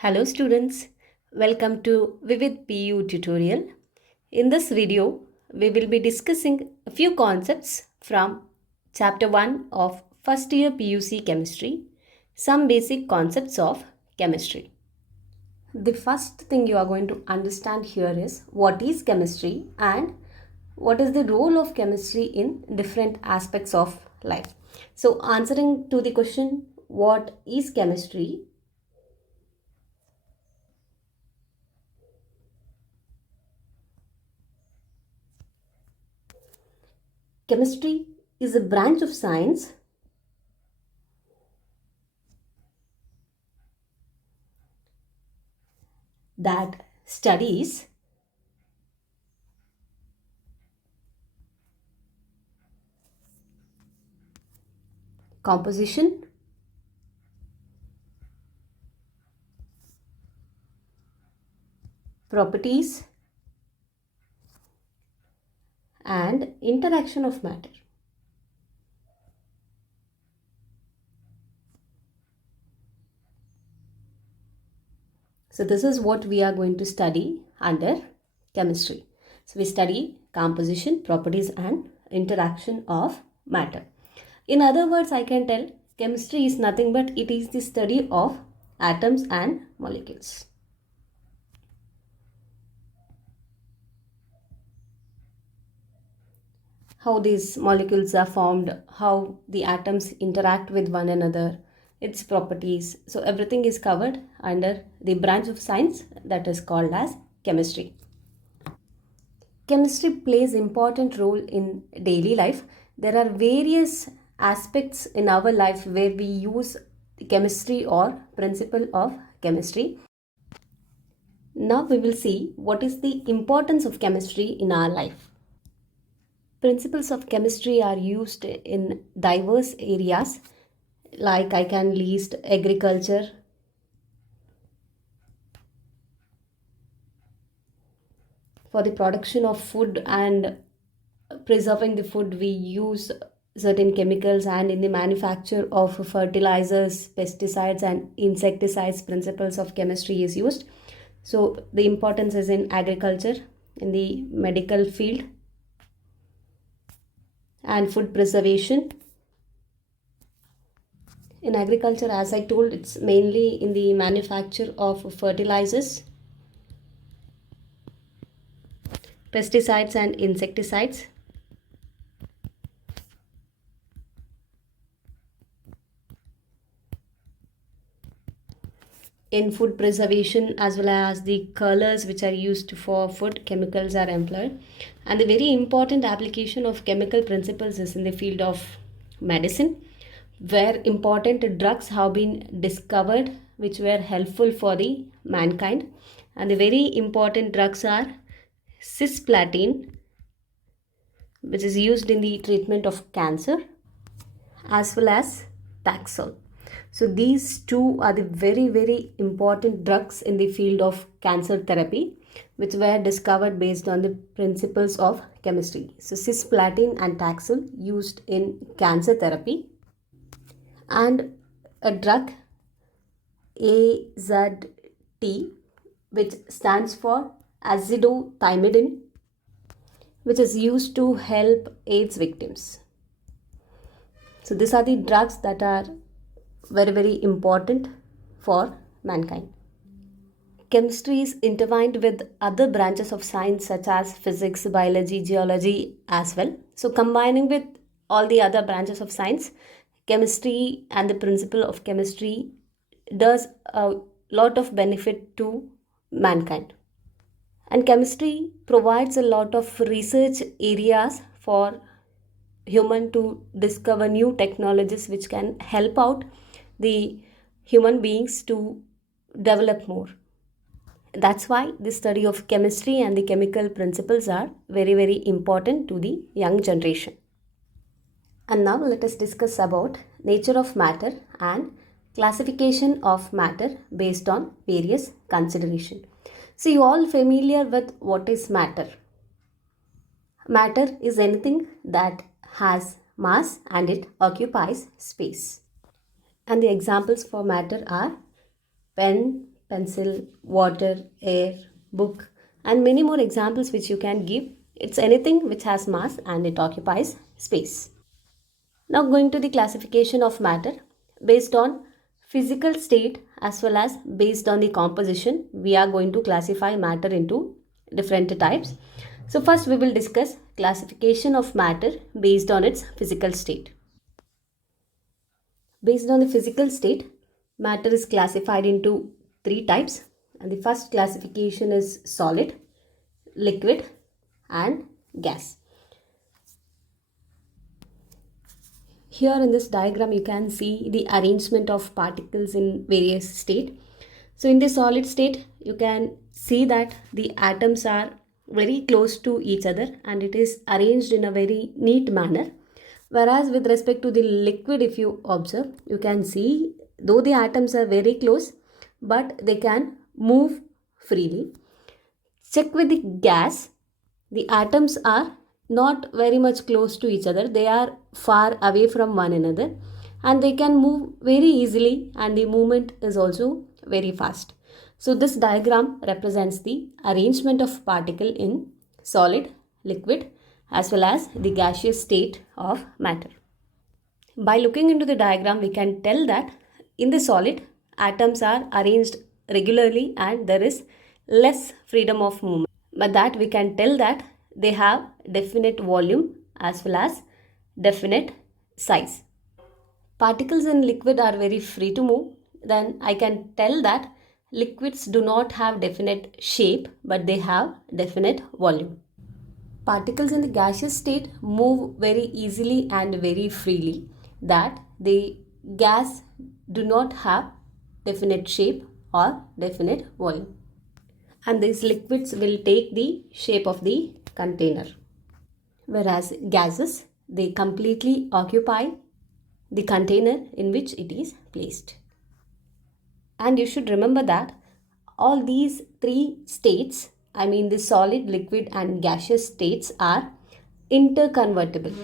Hello students, welcome to Vivid PU tutorial. In this video, we will be discussing a few concepts from chapter 1 of first year PUC chemistry, some basic concepts of chemistry. The first thing you are going to understand here is what is chemistry and what is the role of chemistry in different aspects of life. So answering to the question what is chemistry, chemistry is a branch of science that studies composition, properties, and interaction of matter. So this is what we are going to study under chemistry. So we study composition, properties, and interaction of matter. In other words, I can tell chemistry is nothing but it is the study of atoms and molecules. How these molecules are formed, how the atoms interact with one another, its properties. So everything is covered under the branch of science that is called as chemistry. Chemistry plays important role in daily life. There are various aspects in our life where we use chemistry or principle of chemistry. Now we will see what is the importance of chemistry in our life. Principles of chemistry are used in diverse areas, like I can list agriculture, for the production of food and preserving the food we use certain chemicals, and in the manufacture of fertilizers, pesticides and insecticides, principles of chemistry is used. So the importance is in agriculture, in the medical field, and food preservation. In agriculture, as I told, it's mainly in the manufacture of fertilizers, pesticides and insecticides. In food preservation, as well as the colors which are used for food, chemicals are employed. And the very important application of chemical principles is in the field of medicine, where important drugs have been discovered which were helpful for the mankind. And the very important drugs are cisplatin, which is used in the treatment of cancer, as well as Taxol. So these two are the very important drugs in the field of cancer therapy, which were discovered based on the principles of chemistry. So cisplatin and Taxol used in cancer therapy, and a drug AZT, which stands for azidothymidine, which is used to help AIDS victims. So these are the drugs that are very important for mankind. Chemistry is intertwined with other branches of science such as physics, biology, geology as well. So combining with all the other branches of science, chemistry and the principle of chemistry does a lot of benefit to mankind. And chemistry provides a lot of research areas for human to discover new technologies which can help out the human beings to develop more. That's why the study of chemistry and the chemical principles are very important to the young generation. And now let us discuss about nature of matter and classification of matter based on various consideration. So you all familiar with what is matter? Matter is anything that has mass and it occupies space. And the examples for matter are pen, pencil, water, air, book, and many more examples which you can give. It's anything which has mass and it occupies space. Now going to the classification of matter based on physical state as well as based on the composition, we are going to classify matter into different types. So first we will discuss classification of matter based on its physical state. Based on the physical state, matter is classified into three types, and the first classification is solid, liquid, and gas. Here in this diagram you can see the arrangement of particles in various state. So in the solid state you can see that the atoms are very close to each other and it is arranged in a very neat manner. Whereas with respect to the liquid, if you observe, you can see though the atoms are very close but they can move freely. Check with the gas, the atoms are not very much close to each other, they are far away from one another and they can move very easily and the movement is also very fast. So this diagram represents the arrangement of particle in solid, liquid as well as the gaseous state of matter. By looking into the diagram we can tell that in the solid, atoms are arranged regularly and there is less freedom of movement, but that we can tell that they have definite volume as well as definite size. Particles in liquid are very free to move, then I can tell that liquids do not have definite shape but they have definite volume. Particles in the gaseous state move very easily and very freely, that the gas do not have definite shape or definite volume. And these liquids will take the shape of the container. Whereas gases, they completely occupy the container in which it is placed. And you should remember that all these three states, I mean the solid, liquid and gaseous states, are interconvertible.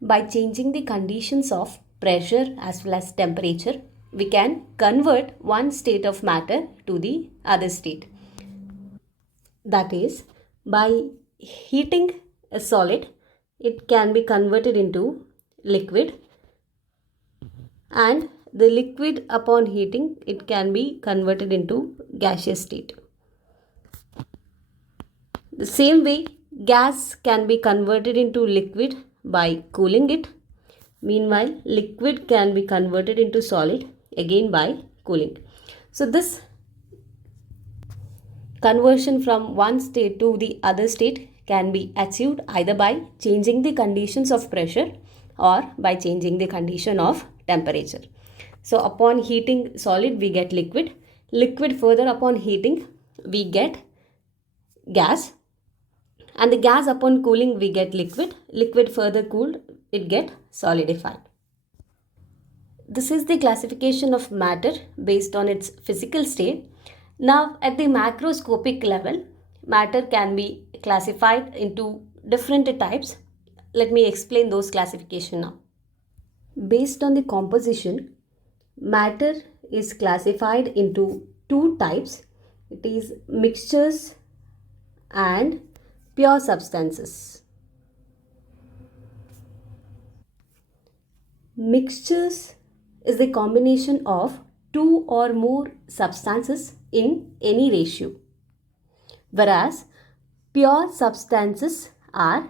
By changing the conditions of pressure as well as temperature, we can convert one state of matter to the other state. That is, by heating a solid, it can be converted into liquid, and the liquid upon heating, it can be converted into gaseous state. The same way, gas can be converted into liquid by cooling it. Meanwhile, liquid can be converted into solid again by cooling. So this conversion from one state to the other state can be achieved either by changing the conditions of pressure or by changing the condition of temperature. So upon heating solid we get liquid, liquid further upon heating we get gas, and the gas upon cooling we get liquid, liquid further cooled it get solidified. This is the classification of matter based on its physical state. Now at the macroscopic level, matter can be classified into different types. Let me explain those classification now. Based on the composition, matter is classified into two types. It is mixtures and pure substances. Mixtures is the combination of two or more substances in any ratio, whereas pure substances are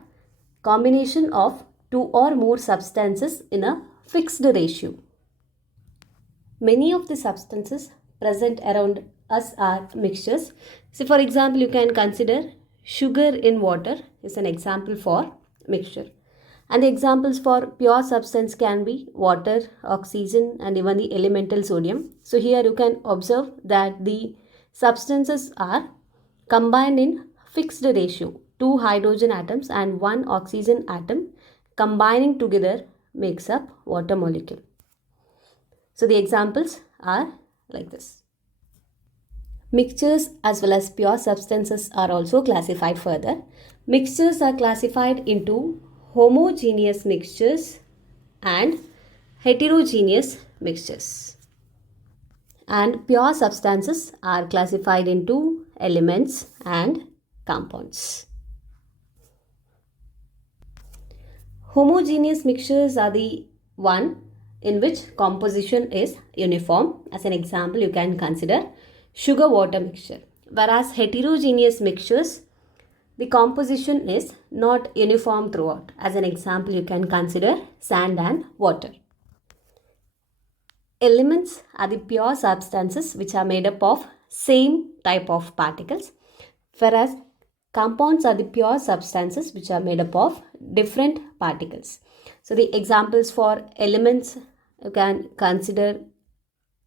combination of two or more substances in a fixed ratio. Many of the substances present around us are mixtures. So for example, you can consider sugar in water is an example for mixture. And the examples for pure substance can be water, oxygen and even the elemental sodium. So here you can observe that the substances are combined in fixed ratio. Two hydrogen atoms and one oxygen atom combining together makes up water molecule. So the examples are like this. Mixtures as well as pure substances are also classified further. Mixtures are classified into homogeneous mixtures and heterogeneous mixtures. And pure substances are classified into elements and compounds. Homogeneous mixtures are the one in which composition is uniform. As an example, you can consider sugar water mixture. Whereas heterogeneous mixtures, the composition is not uniform throughout. As an example, you can consider sand and water. Elements are the pure substances which are made up of same type of particles, whereas compounds are the pure substances which are made up of different particles. So the examples for elements, you can consider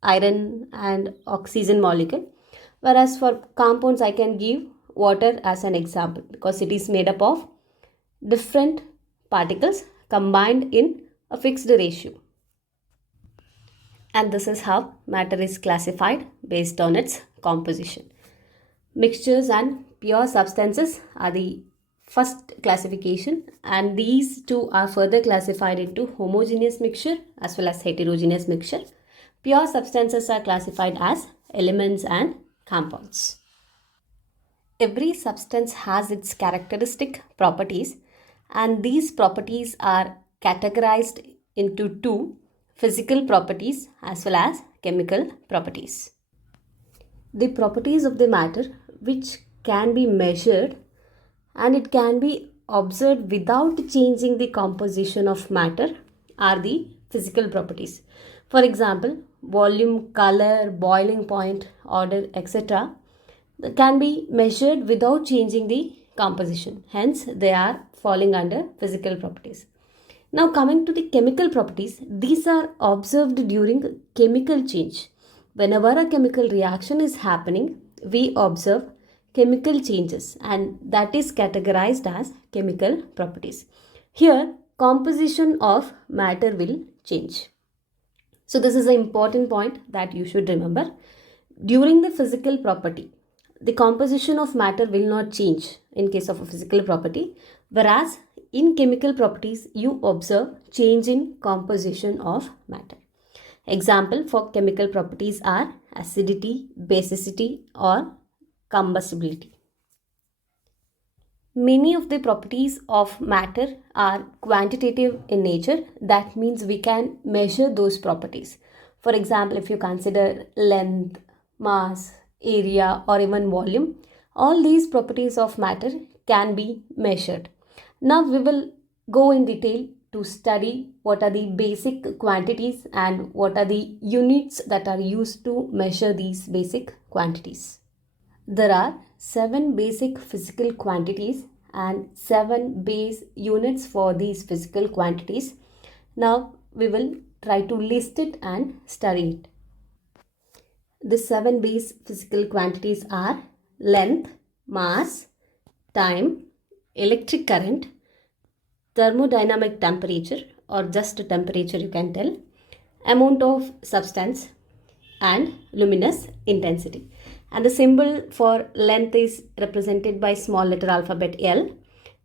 iron and oxygen molecule, whereas for compounds I can give water as an example because it is made up of different particles combined in a fixed ratio. And this is how matter is classified based on its composition. Mixtures and pure substances are the first classification, and these two are further classified into homogeneous mixture as well as heterogeneous mixture. Pure substances are classified as elements and compounds. Every substance has its characteristic properties, and these properties are categorized into two: physical properties as well as chemical properties. The properties of the matter which can be measured and it can be observed without changing the composition of matter are the physical properties. For example, volume, color, boiling point, order, etc. can be measured without changing the composition. Hence, they are falling under physical properties. Now coming to the chemical properties, these are observed during chemical change. Whenever a chemical reaction is happening, we observe chemical changes, and that is categorized as chemical properties. Here, composition of matter will change. So this is an important point that you should remember. During the physical property, the composition of matter will not change in case of a physical property, whereas in chemical properties, you observe change in composition of matter. Example for chemical properties are acidity, basicity, or combustibility. Many of the properties of matter are quantitative in nature. That means we can measure those properties. For example, if you consider length, mass, area, or even volume, all these properties of matter can be measured. Now we will go in detail to study what are the basic quantities and what are the units that are used to measure these basic quantities. There are 7 basic physical quantities and 7 base units for these physical quantities. Now we will try to list it and study it. The 7 base physical quantities are length, mass, time, electric current, thermodynamic temperature or just temperature you can tell, amount of substance, and luminous intensity. And the symbol for length is represented by small letter alphabet L,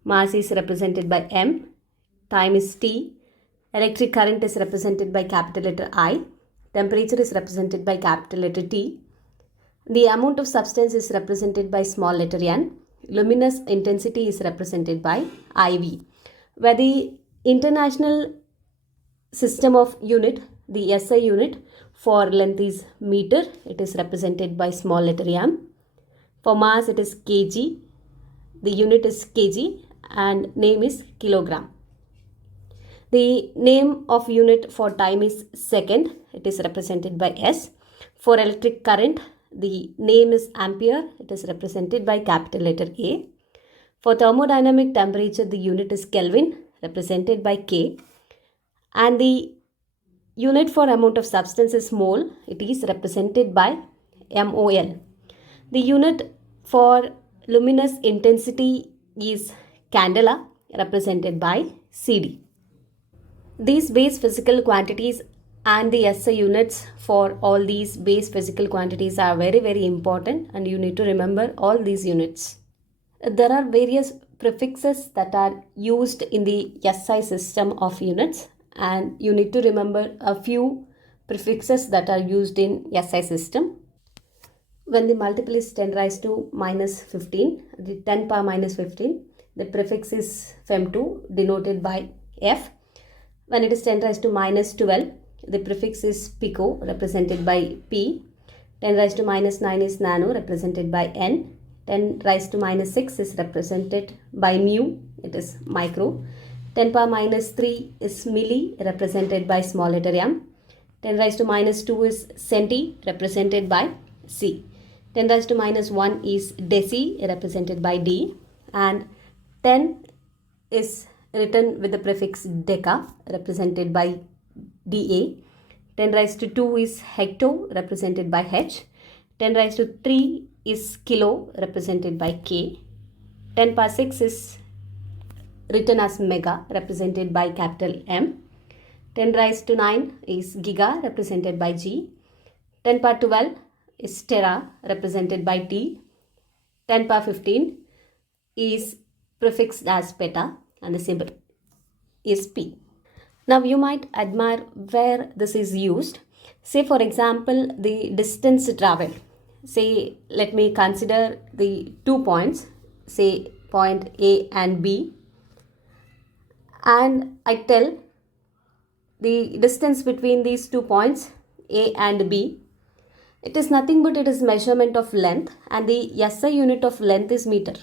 mass is represented by M, time is T, electric current is represented by capital letter I, temperature is represented by capital letter T, the amount of substance is represented by small letter N, luminous intensity is represented by IV. Where the international system of unit, the SI unit for length is meter, it is represented by small letter m. For mass it is kg, the unit is kg and name is kilogram. The name of unit for time is second, it is represented by S. For electric current, the name is ampere, it is represented by capital letter A. For thermodynamic temperature, the unit is Kelvin, represented by K. And the unit for amount of substance is mole, it is represented by MOL. The unit for luminous intensity is candela, represented by CD. These base physical quantities and the SI units for all these base physical quantities are very important, and you need to remember all these units. There are various prefixes that are used in the SI system of units, and you need to remember a few prefixes that are used in SI system. When the multiple is 10 raised to minus 15, the 10 power minus 15, the prefix is fem2 denoted by F. When it is 10 raised to minus 12, the prefix is pico represented by P. 10 raised to minus 9 is nano represented by N. 10 raised to minus 6 is represented by mu, it is micro. 10 power minus 3 is milli represented by small letter m. 10 raised to minus 2 is centi represented by C. 10 raised to minus 1 is deci represented by D. And 10 is written with the prefix deca represented by DA. 10 raised to 2 is hecto represented by H. 10 raised to 3 is kilo represented by K. 10 power 6 is written as mega represented by capital M. 10 raised to 9 is giga represented by G. 10 power 12 is tera represented by T. 10 power 15 is prefixed as peta and the symbol is P. Now you might admire where this is used. Say for example the distance traveled. Say let me consider the 2 points, say point A and B, and I tell the distance between these 2 points A and B. It is nothing but it is measurement of length, and the SI unit of length is meter,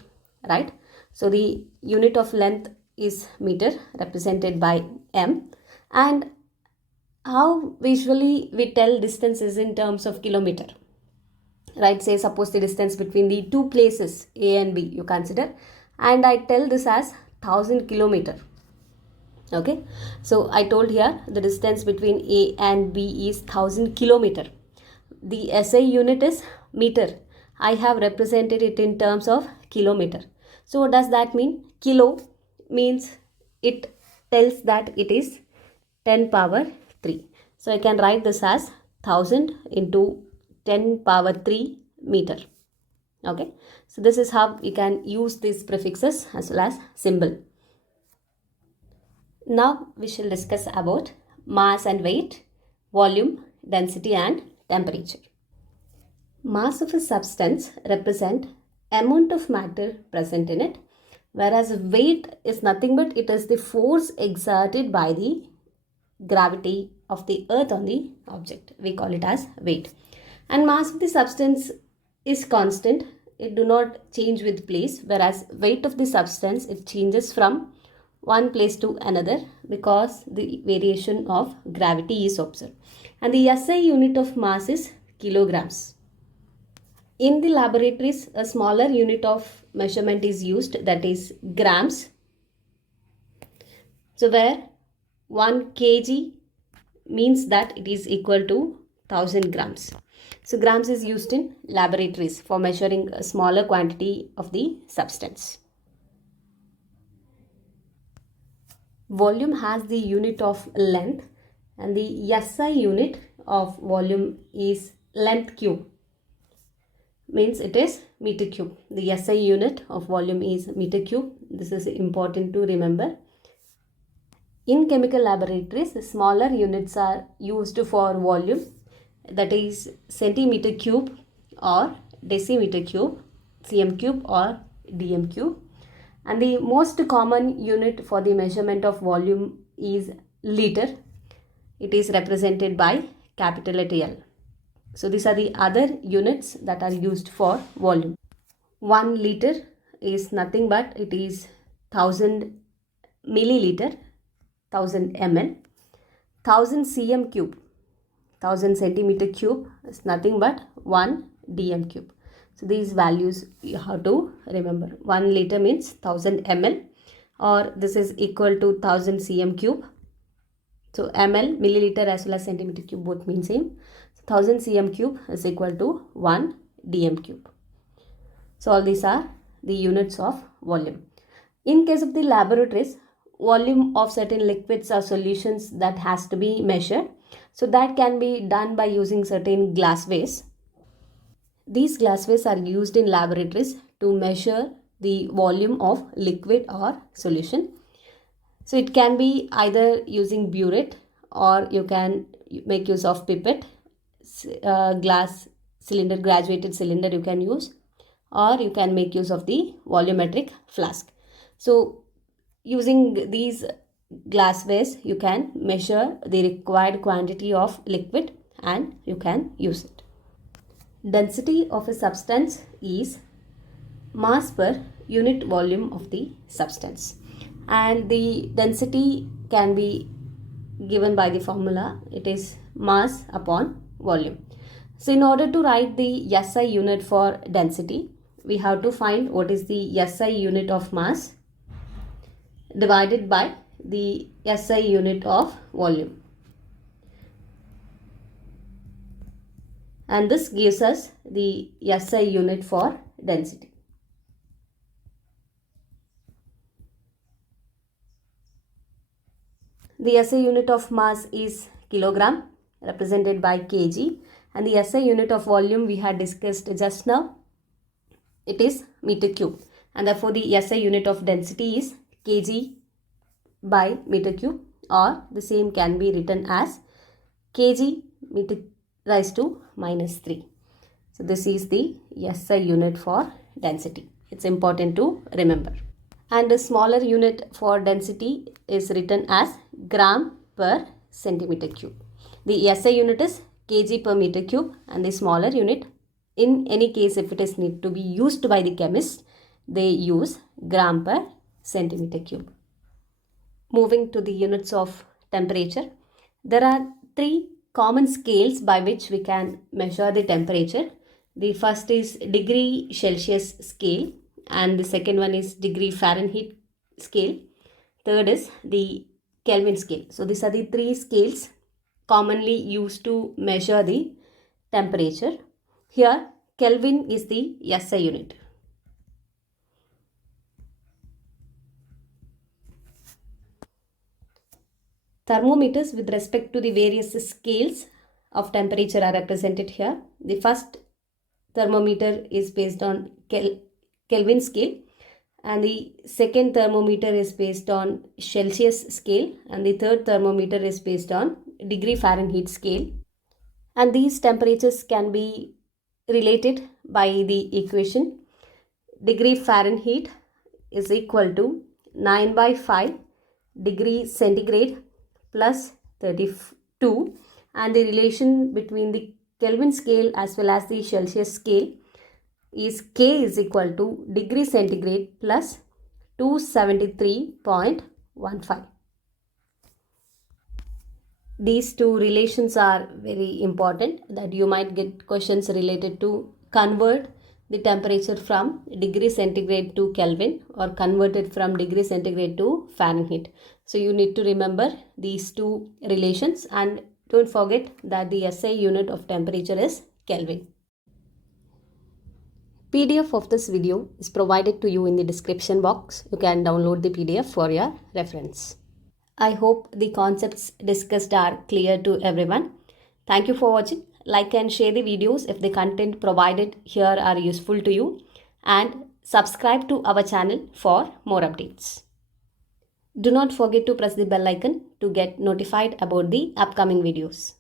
right? So the unit of length is meter represented by M, and how visually we tell distance is in terms of kilometer, right? Say suppose the distance between the 2 places A and B you consider, and I tell this as 1000 kilometer. Okay, so I told here the distance between A and B is 1000 kilometer. The SI unit is meter. I have represented it in terms of kilometer. So what does that mean? Kilo means it tells that it is 10 power 3. So I can write this as 1000 into 10 power 3 meter. Okay, so this is how you can use these prefixes as well as symbol. Now we shall discuss about mass and weight, volume, density and temperature. Mass of a substance represent amount of matter present in it, whereas weight is nothing but it is the force exerted by the gravity of the earth on the object. We call it as weight. And mass of the substance is constant. It do not change with place, whereas weight of the substance, it changes from one place to another because the variation of gravity is observed. And the SI unit of mass is kilograms. In the laboratories, a smaller unit of measurement is used, that is grams. So where 1 kg means that it is equal to 1000 grams. So grams is used in laboratories for measuring a smaller quantity of the substance. Volume has the unit of length, and the SI unit of volume is length cube. Means it is meter cube. The SI unit of volume is meter cube. This is important to remember. In chemical laboratories, smaller units are used for volume, that is centimeter cube or decimeter cube, cm cube or dm cube. And the most common unit for the measurement of volume is liter. It is represented by capital letter L. So these are the other units that are used for volume. 1 liter is nothing but it is 1000 milliliter, 1000 ml. 1000 cm cube, 1000 centimeter cube is nothing but 1 dm cube. So these values you have to remember. 1 liter means 1000 ml, or this is equal to 1000 cm cube. So ml, milliliter as well as centimeter cube both mean same. So 1000 cm cube is equal to 1 dm cube. So all these are the units of volume. In case of the laboratories, volume of certain liquids or solutions that has to be measured. So that can be done by using certain glasswares. These glasswares are used in laboratories to measure the volume of liquid or solution. So it can be either using burette, or you can make use of pipette, glass cylinder, graduated cylinder you can use, or you can make use of the volumetric flask. So using these glasswares, you can measure the required quantity of liquid and you can use it. Density of a substance is mass per unit volume of the substance, and the density can be given by the formula. It is mass upon volume. So in order to write the SI unit for density, we have to find what is the SI unit of mass divided by the SI unit of volume, and this gives us the SI unit for density. The SI unit of mass is kilogram, represented by kg, and the SI unit of volume we had discussed just now, it is meter cube, and therefore the SI unit of density is kg by meter cube, or the same can be written as kg meter raised to minus 3. So this is the SI unit for density. It's important to remember. And a smaller unit for density is written as gram per centimeter cube. The SI unit is kg per meter cube, and the smaller unit, in any case if it is need to be used by the chemist, they use gram per centimeter cube. Moving to the units of temperature, there are 3 common scales by which we can measure the temperature. The first is degree Celsius scale, and the second one is degree Fahrenheit scale. Third is the Kelvin scale. So these are the 3 scales commonly used to measure the temperature. Here Kelvin is the SI unit. Thermometers with respect to the various scales of temperature are represented here. The first thermometer is based on Kelvin scale, and the second thermometer is based on Celsius scale, and the third thermometer is based on degree Fahrenheit scale. And these temperatures can be related by the equation degree Fahrenheit is equal to 9/5 degree centigrade plus 32, and the relation between the Kelvin scale as well as the Celsius scale is K is equal to degree centigrade plus 273.15. These two relations are very important, that you might get questions related to convert the temperature from degree centigrade to Kelvin or convert it from degree centigrade to Fahrenheit. So you need to remember these two relations, and don't forget that the SI unit of temperature is Kelvin. PDF of this video is provided to you in the description box. You can download the PDF for your reference. I hope the concepts discussed are clear to everyone. Thank you for watching. Like and share the videos if the content provided here are useful to you, and subscribe to our channel for more updates. Do not forget to press the bell icon to get notified about the upcoming videos.